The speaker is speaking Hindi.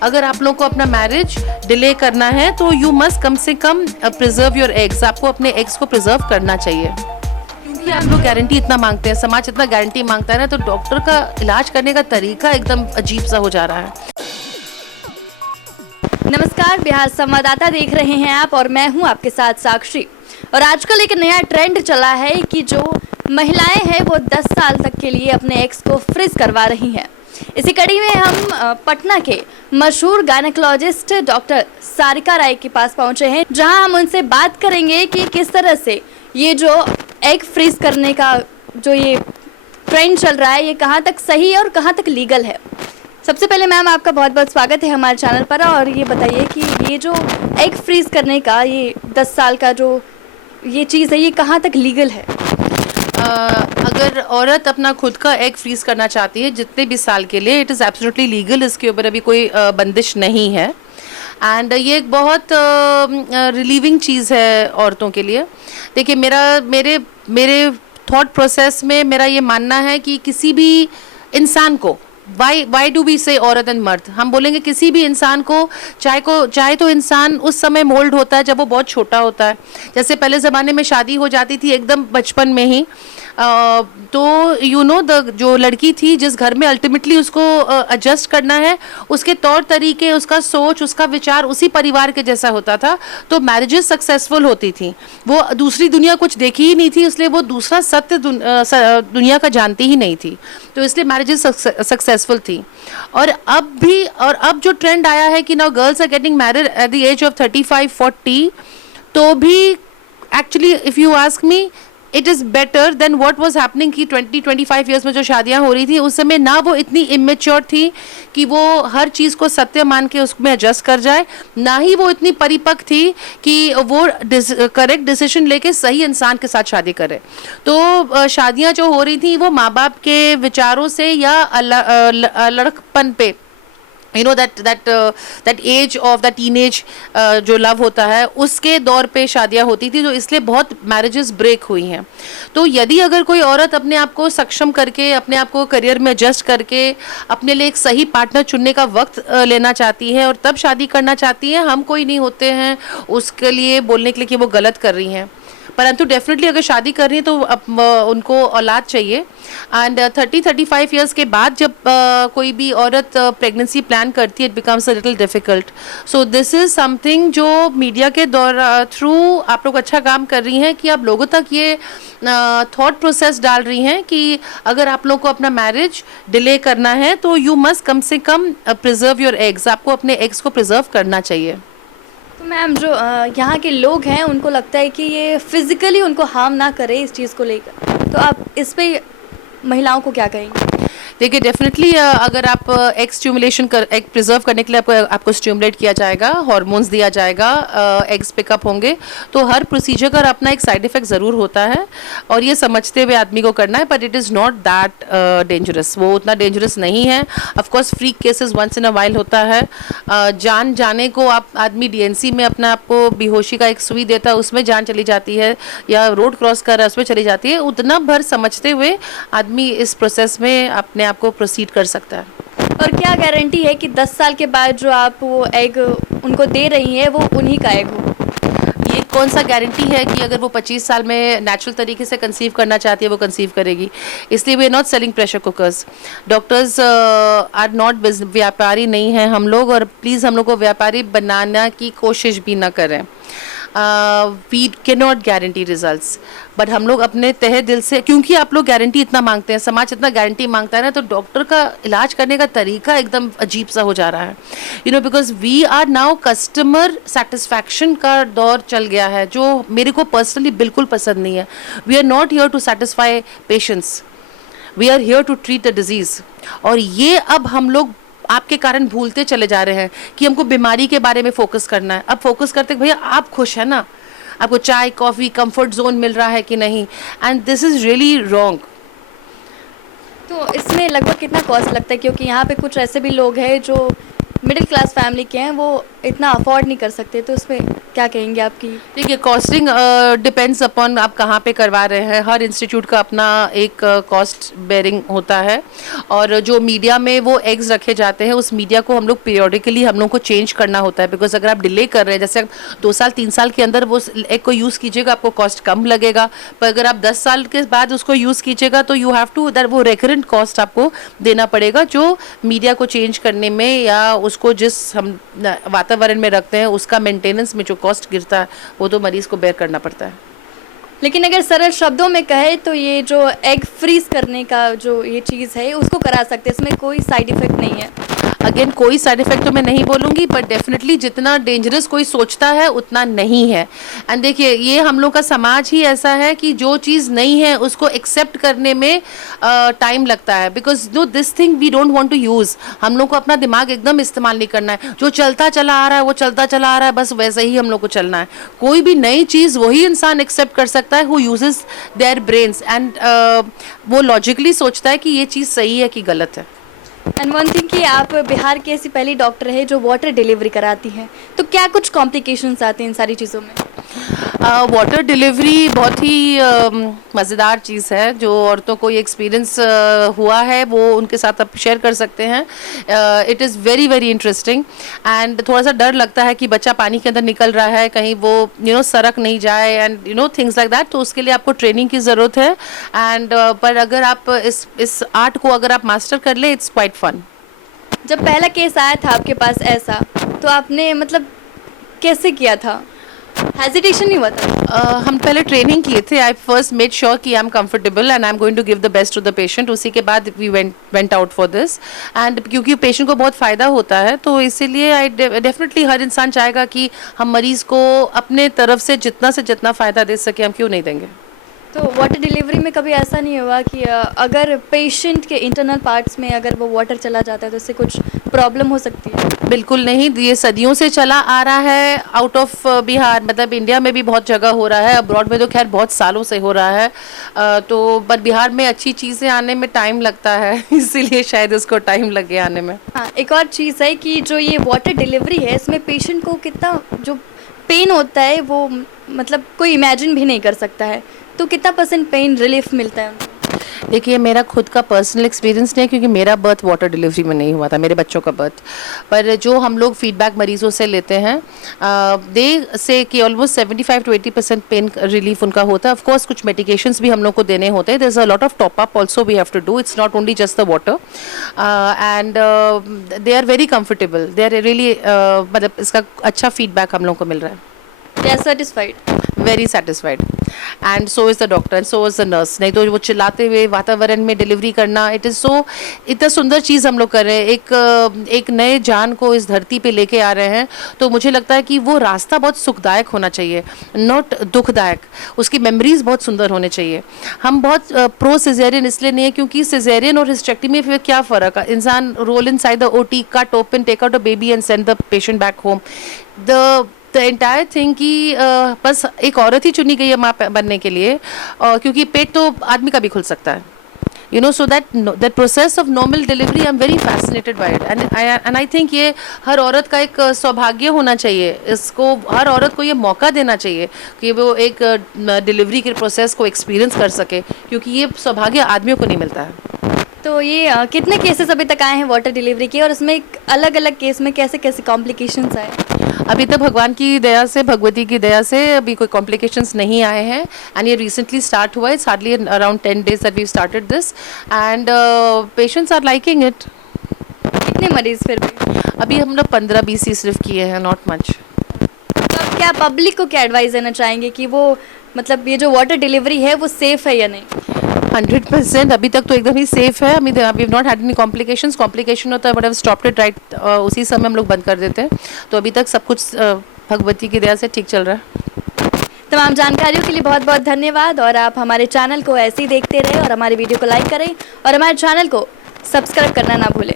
अगर आप लोगों को अपना मैरिज डिले करना है तो यू मस्ट कम से कम प्रिजर्व योर एग्स। आपको अपने एग्स को प्रिजर्व करना चाहिए, क्योंकि आप लोग गारंटी इतना मांगते हैं, समाज इतना गारंटी मांगता है ना, तो डॉक्टर का इलाज करने का तरीका एकदम अजीब सा हो जा रहा है। नमस्कार, बिहार संवाददाता देख रहे हैं आप और मैं हूं आपके साथ साक्षी। और आजकल एक नया ट्रेंड चला है कि जो महिलाएं हैं वो 10 साल तक के लिए अपने एक्स को फ्रीज करवा रही हैं। इसी कड़ी में हम पटना के मशहूर गायनेकोलॉजिस्ट डॉक्टर सारिका राय के पास पहुंचे हैं, जहां हम उनसे बात करेंगे कि किस तरह से ये जो एग फ्रीज करने का जो ये ट्रेंड चल रहा है ये कहां तक सही है और कहां तक लीगल है। सबसे पहले मैम आपका बहुत बहुत स्वागत है हमारे चैनल पर, और ये बताइए कि ये जो एग फ्रीज करने का ये 10 साल का जो ये चीज़ है ये कहाँ तक लीगल है? अगर औरत अपना खुद का एग फ्रीज करना चाहती है जितने भी साल के लिए, इट इज़ एब्सोल्युटली लीगल। इसके ऊपर अभी कोई बंदिश नहीं है एंड ये एक बहुत रिलीविंग चीज़ है औरतों के लिए। देखिए, मेरे थॉट प्रोसेस में मेरा ये मानना है कि किसी भी इंसान को वाई डू वी से औरत एंड मर्द, हम बोलेंगे किसी भी इंसान को चाहे तो इंसान उस समय मोल्ड होता है जब वो बहुत छोटा होता है। जैसे पहले ज़माने में शादी हो जाती थी एकदम बचपन में ही, तो यू नो जो लड़की थी जिस घर में अल्टीमेटली उसको एडजस्ट करना है, उसके तौर तरीके, उसका सोच, उसका विचार उसी परिवार के जैसा होता था, तो मैरिजेस सक्सेसफुल होती थी। वो दूसरी दुनिया कुछ देखी ही नहीं थी, इसलिए वो दूसरा सत्य दुनिया का जानती ही नहीं थी, तो इसलिए मैरिजेस सक्सेसफुल थी। और अब जो ट्रेंड आया है कि now girls are getting married at the age of 35-40, तो भी actually if you ask me it is better than what was happening कि 20-25 ईयर्स में जो शादियां हो रही थी उस समय ना वो इतनी इमेच्योर थी कि वो हर चीज़ को सत्य मान के उसमें एडजस्ट कर जाए, ना ही वो इतनी परिपक्व थी कि वो करेक्ट डिसीजन लेके सही इंसान के साथ शादी करे। तो शादियां जो हो रही थी वो माँ बाप के विचारों से या लड़कपन पे, you know that age of the teenage जो लव होता है उसके दौर पे शादियां होती थी, तो इसलिए बहुत मैरिजेस ब्रेक हुई हैं। तो यदि अगर कोई औरत अपने आप को सक्षम करके, अपने आप को करियर में एडजस्ट करके अपने लिए एक सही पार्टनर चुनने का वक्त लेना चाहती है और तब शादी करना चाहती है, हम कोई नहीं होते हैं उसके लिए बोलने के लिए कि वो गलत कर रही हैं। परंतु डेफिनेटली अगर शादी कर रही है तो उनको औलाद चाहिए। एंड 30-35 ईयर्स के बाद जब कोई भी औरत प्रेगनेंसी प्लान करती है, it becomes a little difficult. So this is something जो मीडिया के थ्रू आप लोग अच्छा काम कर रही हैं कि आप लोगों तक ये थॉट प्रोसेस डाल रही हैं कि अगर आप लोगों को अपना मैरिज डिले करना है तो यू मस्ट कम से कम प्रिजर्व योर एग्स। आपको अपने एग्स को प्रिजर्व करना चाहिए। तो मैम जो यहाँ के लोग हैं उनको लगता है कि ये फिजिकली उनको हार्म ना करे इस चीज़ को लेकर, तो आप इस पे महिलाओं को क्या कहेंगे? देखिए, डेफिनेटली अगर आप एग स्टिमुलेशन एग प्रिजर्व करने के लिए आपको स्टिमुलेट किया जाएगा, हार्मोन्स दिया जाएगा, एग्स पिकअप होंगे, तो हर प्रोसीजर का अपना एक साइड इफेक्ट ज़रूर होता है और ये समझते हुए आदमी को करना है, but it is not that dangerous. वो उतना डेंजरस नहीं है। Of course freak cases once in a while होता है। जान जाने को आदमी डीएनसी में अपना आपको बेहोशी का एक सुई देता है, उसमें जान चली जाती है, या रोड क्रॉस कर रहा है उसमें चली जाती है। उतना भर समझते हुए आदमी इस प्रोसेस में अपने आप को प्रोसीड कर सकता है। और क्या गारंटी है कि 10 साल के बाद जो आप वो एग उनको दे रही हैं वो उन्हीं का एग हो? ये कौन सा गारंटी है कि अगर वो 25 साल में नेचुरल तरीके से कंसीव करना चाहती है वो कंसीव करेगी? इसलिए we are not selling pressure cookers. Doctors are not व्यापारी नहीं हैं हम लोग, और प्लीज़ हम लोग को व्यापारी बनाने की कोशिश भी ना करें। We can not guarantee results, but हम लोग अपने तहे दिल से, क्योंकि आप लोग गारंटी इतना मांगते हैं, समाज इतना गारंटी मांगता है ना, तो डॉक्टर का इलाज करने का तरीका एकदम अजीब सा हो जा रहा है। You know, because we are now customer satisfaction का दौर चल गया है, जो मेरे को पर्सनली बिल्कुल पसंद नहीं है। We are not here to satisfy patients, we are here to treat the disease. और ये अब हम लोग आपके कारण भूलते चले जा रहे हैं कि हमको बीमारी के बारे में फोकस करना है। अब फोकस करते भैया आप खुश है ना, आपको चाय कॉफ़ी कंफर्ट जोन मिल रहा है कि नहीं, and this is really wrong. तो इसमें लगभग कितना कॉस्ट लगता है? क्योंकि यहाँ पे कुछ ऐसे भी लोग हैं जो मिडिल क्लास फैमिली के हैं, वो इतना अफोर्ड नहीं कर सकते, तो उसमें क्या कहेंगे आपकी? देखिए, कॉस्टिंग डिपेंड्स अपॉन आप कहाँ पे करवा रहे हैं। हर इंस्टीट्यूट का अपना एक कॉस्ट बेयरिंग होता है, और जो मीडिया में वो एग्स रखे जाते हैं उस मीडिया को हम लोग पीरियोडिकली हम लोग को चेंज करना होता है। बिकॉज अगर आप डिले कर रहे हैं, जैसे 2 साल 3 साल के अंदर वो एग को यूज़ कीजिएगा, आपको कॉस्ट कम लगेगा। पर अगर आप 10 साल के बाद उसको यूज़ कीजिएगा तो यू हैव टू दैट वो रेकरेंट कॉस्ट आपको देना पड़ेगा, जो मीडिया को चेंज करने में या उसको जिस हम वातावरण में रखते हैं उसका मेंटेनेंस में जो कॉस्ट गिरता है वो तो मरीज़ को बेयर करना पड़ता है। लेकिन अगर सरल शब्दों में कहे तो ये जो एग फ्रीज करने का जो ये चीज़ है उसको करा सकते हैं, इसमें कोई साइड इफेक्ट नहीं है। अगेन, कोई साइड इफेक्ट तो मैं नहीं बोलूँगी, बट डेफिनेटली जितना डेंजरस कोई सोचता है उतना नहीं है। एंड देखिए, ये हम लोग का समाज ही ऐसा है कि जो चीज़ नहीं है उसको एक्सेप्ट करने में टाइम लगता है। Because no this thing we don't want to use. हम लोग को अपना दिमाग एकदम इस्तेमाल नहीं करना है। जो चलता चला आ रहा है वो चलता चला आ रहा है, बस वैसे ही हम लोग को चलना है। कोई भी नई चीज़ वही इंसान एक्सेप्ट कर सकता है who uses their brains, and वो लॉजिकली सोचता है कि ये चीज़ सही है कि गलत है। एंड वन थिंग कि आप बिहार की ऐसी पहली डॉक्टर है जो वाटर डिलीवरी कराती हैं, तो क्या कुछ कॉम्प्लिकेशंस आते हैं इन सारी चीज़ों में? वाटर डिलीवरी बहुत ही मज़ेदार चीज़ है। जो औरतों को ये एक्सपीरियंस हुआ है वो उनके साथ आप शेयर कर सकते हैं। It is very very interesting, and थोड़ा सा डर लगता है कि बच्चा पानी के अंदर निकल रहा है, कहीं वो सरक नहीं जाए, एंड थिंग्स लाइक दैट। तो उसके लिए आपको ट्रेनिंग की ज़रूरत है। एंड पर अगर आप इस आर्ट को अगर आप मास्टर कर ले, इट्स क्वाइट फन। जब पहला केस आया था आपके पास ऐसा, तो आपने मतलब कैसे किया था? हेजिटेशन नहीं हुआ था? हम पहले ट्रेनिंग किए थे। आई फर्स्ट मेड श्योर कि I am comfortable and I am going to give the best to the patient. उसी के बाद we went out for this, and क्योंकि पेशेंट को बहुत फ़ायदा होता है तो इसीलिए आई डेफिनेटली हर इंसान चाहेगा कि हम मरीज़ को अपने तरफ से जितना फ़ायदा दे सके, हम क्यों नहीं देंगे। तो वाटर डिलीवरी में कभी ऐसा नहीं हुआ कि अगर पेशेंट के इंटरनल पार्ट्स में अगर वो वाटर चला जाता है तो इससे कुछ प्रॉब्लम हो सकती है? बिल्कुल नहीं, ये सदियों से चला आ रहा है आउट ऑफ बिहार। मतलब इंडिया में भी बहुत जगह हो रहा है, अब्रॉड में तो खैर बहुत सालों से हो रहा है। तो बट बिहार में अच्छी चीज़ें आने में टाइम लगता है इसीलिए शायद उसको टाइम लगे आने में। हाँ, एक और चीज़ है कि जो ये वाटर डिलीवरी है इसमें पेशेंट को कितना जो पेन होता है वो मतलब कोई इमेजिन भी नहीं कर सकता है, तो कितना % पेन रिलीफ मिलता है उनको? देखिए, मेरा खुद का पर्सनल एक्सपीरियंस नहीं है क्योंकि मेरा बर्थ वाटर डिलीवरी में नहीं हुआ था, मेरे बच्चों का बर्थ। पर जो हम लोग फीडबैक मरीजों से लेते हैं, दे से कि ऑलमोस्ट 75 to 80% पेन रिलीफ उनका होता है। ऑफ कोर्स कुछ मेडिकेशंस भी हम लोग को देने होते हैं। There is a lot of top up also we have to do, it's not only just the water, and they are very comfortable, they are really मतलब इसका अच्छा फीडबैक हम लोग को मिल रहा है। They are satisfied? Very satisfied, and so is the doctor and so is the nurse. नहीं तो वो चिल्लाते हुए वातावरण में डिलीवरी करना, इट इज़ सो इतना सुंदर चीज़ हम लोग कर रहे हैं। एक नए जान को इस धरती पे लेके आ रहे हैं, तो मुझे लगता है कि वो रास्ता बहुत सुखदायक होना चाहिए, नॉट दुखदायक। उसकी मेमोरीज बहुत सुंदर होने चाहिए। हम बहुत प्रो सिजेरियन इसलिए नहीं है क्योंकि सिजेरियन और हिस्टेक्टमी में क्या फ़र्क है। इंसान roll inside the OT, cut open, take out a baby and send the patient back home. The entire thing कि बस एक औरत ही चुनी गई है माँ बनने के लिए, क्योंकि पेट तो आदमी का भी खुल सकता है, you know, so that process of normal delivery I'm very fascinated by it, and I think ये हर औरत का एक सौभाग्य होना चाहिए। इसको हर औरत को ये मौका देना चाहिए कि वो एक डिलीवरी के प्रोसेस को एक्सपीरियंस कर सके, क्योंकि ये सौभाग्य आदमियों को नहीं मिलता है। तो ये कितने केसेस अभी तक आए हैं वाटर डिलीवरी के, और इसमें एक अलग अलग केस में कैसे कैसे कॉम्प्लिकेशंस आए? अभी तक भगवान की दया से, भगवती की दया से अभी कोई कॉम्प्लिकेशंस नहीं आए हैं, एंड ये रिसेंटली स्टार्ट हुआ है। It's hardly around 10 days that we've started this, and patients are liking it. कितने मरीज फिर भी? अभी हम लोग 15-20 ही सिर्फ किए हैं, नॉट मच। तो क्या पब्लिक को क्या एडवाइस देना चाहेंगे कि वो मतलब ये जो वाटर डिलीवरी है वो सेफ है या नहीं? 100% अभी तक तो एकदम ही सेफ है। We have not had any complications. Complication होता है but have stopped it right, उसी समय हम लोग बंद कर देते हैं। तो अभी तक सब कुछ भगवती की दया से ठीक चल रहा है। तमाम जानकारियों के लिए बहुत बहुत धन्यवाद, और आप हमारे चैनल को ऐसे ही देखते रहे और हमारे वीडियो को लाइक करें और हमारे चैनल को सब्सक्राइब करना ना भूलें।